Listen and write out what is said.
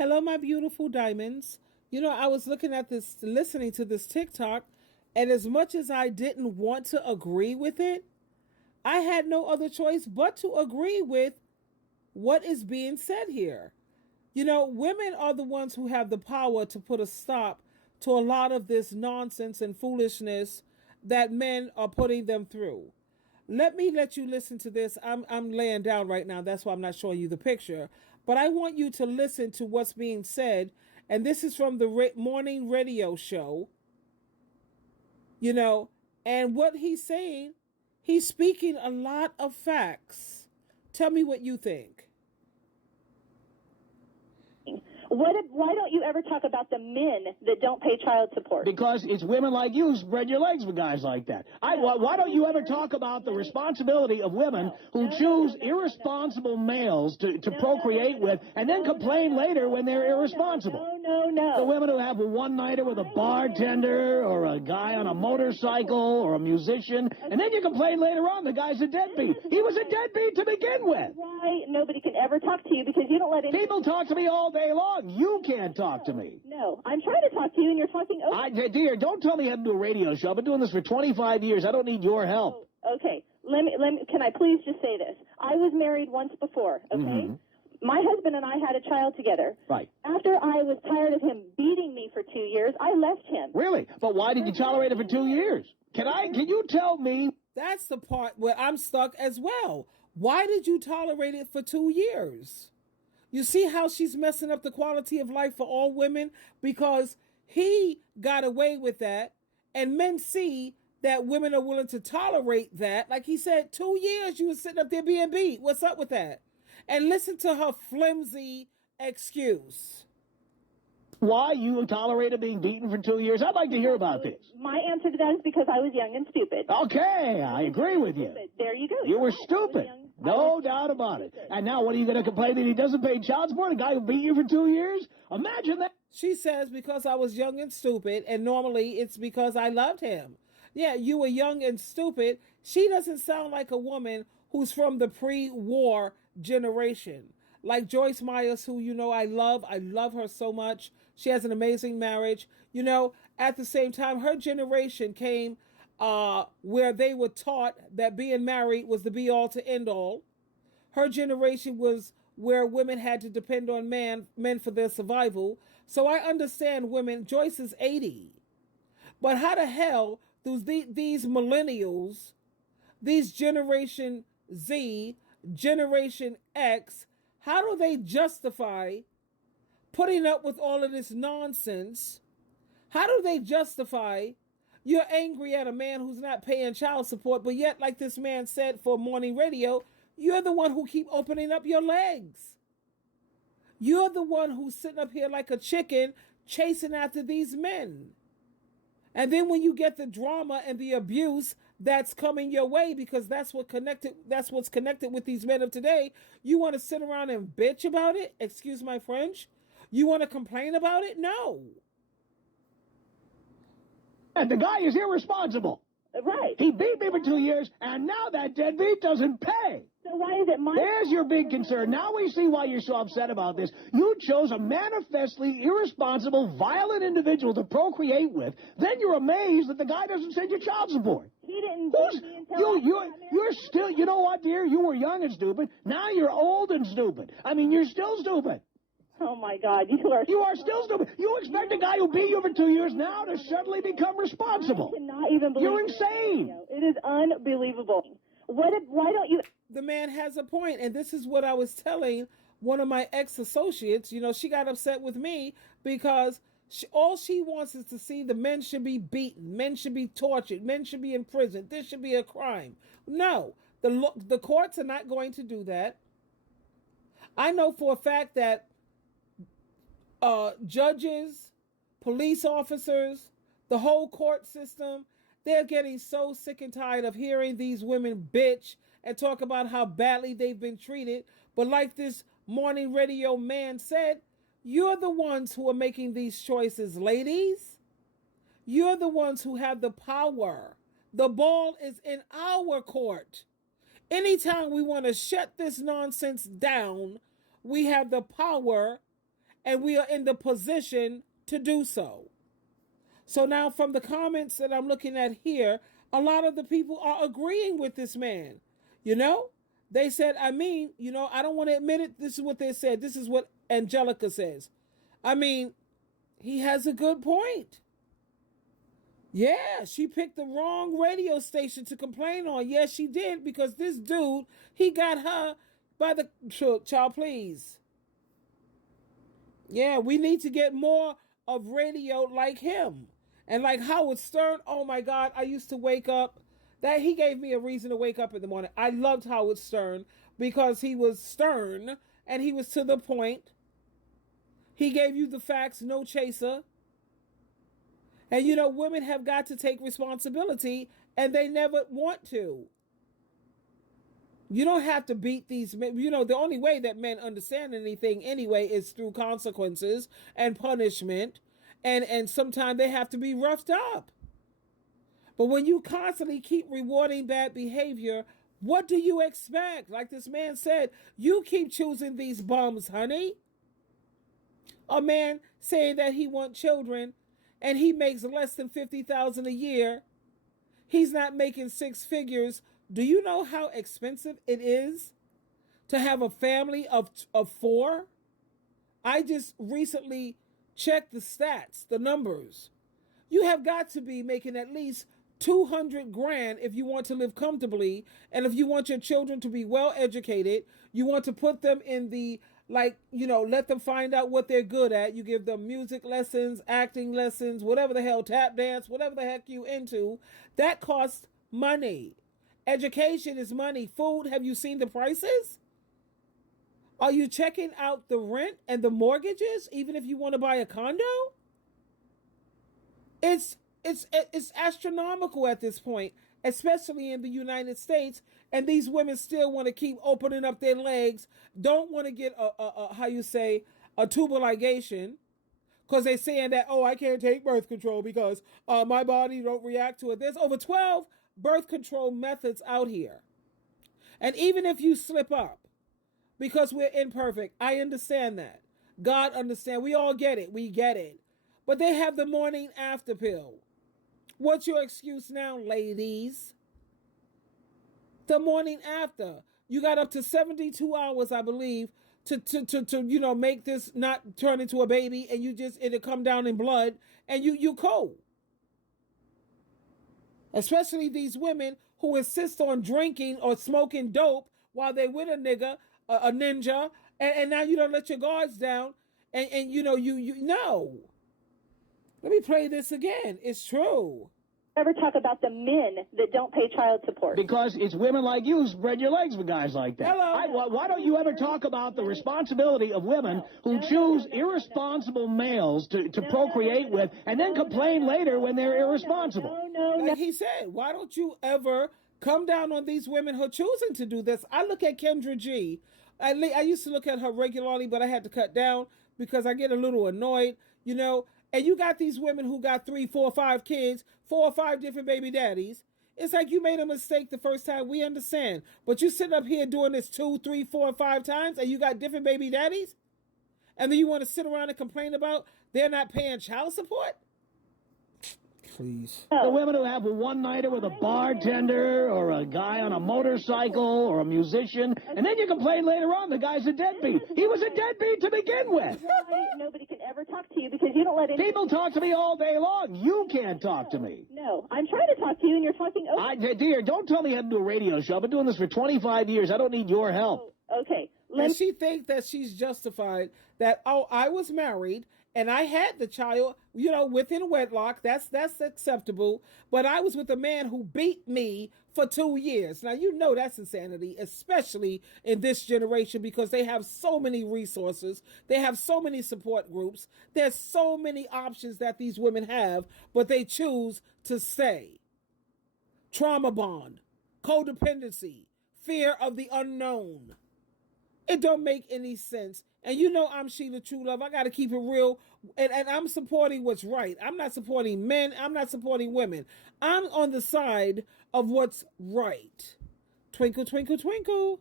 Hello, my beautiful diamonds. I was listening to this TikTok, and as much as I didn't want to agree with it, I had no other choice but to agree with what is being said here. Women are the ones who have the power to put a stop to a lot of this nonsense and foolishness that men are putting them through. Let you listen to this. I'm laying down right now. That's why I'm not showing you the picture. But I want you to listen to what's being said. And this is from the morning radio show. You know, and what he's saying, he's speaking a lot of facts. Tell me what you think. Why don't you ever talk about the men that don't pay child support? Because it's women like you who spread your legs for guys like that. Why don't you ever talk about the responsibility of women who choose irresponsible males to procreate with and then complain later when they're irresponsible? No. The women who have a one-nighter with a bartender or a guy on a motorcycle or a musician, and then you complain later on the guy's a deadbeat. He was a deadbeat to begin with. Why nobody can ever talk to you because you don't let any... People talk to me all day long. You can't talk to me. No, I'm trying to talk to you and you're talking over... Dear, don't tell me how to do a radio show. I've been doing this for 25 years. I don't need your help. Okay, let me. Can I please just say this? I was married once before, okay? Mm-hmm. My husband and I had a child together. Right. After I was tired of him beating me for 2 years, I left him. Really? But why did you tolerate it for 2 years? Can you tell me? That's the part where I'm stuck as well. Why did you tolerate it for 2 years? You see how she's messing up the quality of life for all women? Because he got away with that, and men see that women are willing to tolerate that. Like he said, 2 years you were sitting up there being beat. What's up with that? And listen to her flimsy excuse. Why you tolerated being beaten for 2 years? I'd like to hear about this. My answer to that is because I was young and stupid. Okay, I agree with you. There you go. You were stupid. No doubt about it. And now what are you going to complain that he doesn't pay child support? A guy who beat you for 2 years? Imagine that. She says because I was young and stupid, and normally it's because I loved him. Yeah, you were young and stupid. She doesn't sound like a woman who's from the pre-war generation. Like Joyce Myers, who I love. I love her so much. She has an amazing marriage. At the same time, her generation came where they were taught that being married was the be-all to end-all. Her generation was where women had to depend on men for their survival. So I understand women. Joyce is 80. But how the hell do these millennials, these Generation Z, Generation X, how do they justify putting up with all of this nonsense? How do they justify you're angry at a man who's not paying child support, but yet, like this man said for morning radio, you're the one who keep opening up your legs. You're the one who's sitting up here like a chicken chasing after these men. And then when you get the drama and the abuse that's coming your way, because that's what's connected with these men of today, you want to sit around and bitch about it? Excuse my French? You want to complain about it? No. And the guy is irresponsible. Right. He beat me for 2 years, and now that deadbeat doesn't pay. So why is it my... There's your big concern. Now we see why you're so upset about this. You chose a manifestly irresponsible, violent individual to procreate with. Then you're amazed that the guy doesn't send you child support. He didn't beat me until you're still, you know what, dear? You were young and stupid. Now you're old and stupid. I mean, you're still stupid. Oh, my God. You are still stupid. You expect a guy who beat you for 2 years now to suddenly become responsible. I cannot even believe You're insane. It is unbelievable. Why don't you... The man has a point, and this is what I was telling one of my ex-associates. She got upset with me because all she wants is to see the men should be beaten, men should be tortured, men should be in prison. This should be a crime. No, the courts are not going to do that. I know for a fact that judges, police officers, the whole court system, they're getting so sick and tired of hearing these women bitch and talk about how badly they've been treated. But like this morning radio man said, you're the ones who are making these choices, ladies. You're the ones who have the power. The ball is in our court. Anytime we want to shut this nonsense down, we have the power and we are in the position to do so. So now from the comments that I'm looking at here, a lot of the people are agreeing with this man. You know, they said, I mean, you know, I don't want to admit it. This is what they said. This is what Angelica says. I mean, he has a good point. Yeah, she picked the wrong radio station to complain on. Yes, she did, because this dude, he got her by the... Child, please. Yeah, we need to get more of radio like him. And like Howard Stern, oh my God, I used to wake up. That he gave me a reason to wake up in the morning. I loved Howard Stern because he was stern and he was to the point. He gave you the facts, no chaser. And you know, women have got to take responsibility, and they never want to. You don't have to beat these men. You know, the only way that men understand anything anyway is through consequences and punishment. And sometimes they have to be roughed up. But when you constantly keep rewarding bad behavior, what do you expect? Like this man said, you keep choosing these bums, honey. A man saying that he wants children and he makes less than $50,000 a year. He's not making six figures. Do you know how expensive it is to have a family of four? I just recently checked the stats, the numbers. You have got to be making at least $200,000 if you want to live comfortably, and if you want your children to be well educated, you want to put them in the, like, you know, let them find out what they're good at. You give them music lessons, acting lessons, whatever the hell, tap dance, whatever the heck you into. That costs money. Education is money. Food, have you seen the prices? Are you checking out the rent and the mortgages, even if you want to buy a condo? It's astronomical at this point, especially in the United States. And these women still want to keep opening up their legs, don't want to get a tubal ligation, because they're saying that, oh, I can't take birth control because my body don't react to it. There's over 12 birth control methods out here. And even if you slip up, because we're imperfect, I understand that. God understands. We all get it. We get it. But they have the morning after pill. What's your excuse now, ladies? The morning after. You got up to 72 hours, I believe, to you know, make this not turn into a baby, and it'll come down in blood, and you cold. Especially these women who insist on drinking or smoking dope while they with a nigga, a ninja, and now you don't let your guards down, and you know, you know. Let me play this again. It's true. Ever talk about the men that don't pay child support? Because it's women like you spread your legs for guys like that. Hello. Why don't you ever talk about the responsibility of women who choose irresponsible males to procreate with and then complain later when they're irresponsible? Like he said, why don't you ever come down on these women who are choosing to do this? I look at Kendra G. I used to look at her regularly, but I had to cut down because I get a little annoyed, you know. And you got these women who got 3, 4, 5 kids, 4 or 5 different baby daddies. It's like you made a mistake the first time. We understand. But you sitting up here doing this 2, 3, 4, 5 times, and you got different baby daddies? And then you want to sit around and complain about they're not paying child support? Please. The women who have a one-nighter with a bartender or a guy on a motorcycle or a musician, and then you complain later on the guy's a deadbeat. He was a deadbeat to begin with. Nobody can ever talk to you because you don't let any... People talk to me all day long. You can't talk to me. No, I'm trying to talk to you and you're talking over... Dear, don't tell me I have to do a radio show. I've been doing this for 25 years. I don't need your help. Oh, okay. And she thinks that she's justified that, oh, I was married and I had the child, you know, within wedlock. That's acceptable. But I was with a man who beat me for 2 years. Now, you know that's insanity, especially in this generation, because they have so many resources. They have so many support groups. There's so many options that these women have, but they choose to stay. Trauma bond, codependency, fear of the unknown. It don't make any sense. And you know I'm SheilaTruelove. I got to keep it real. And I'm supporting what's right. I'm not supporting men. I'm not supporting women. I'm on the side of what's right. Twinkle, twinkle, twinkle.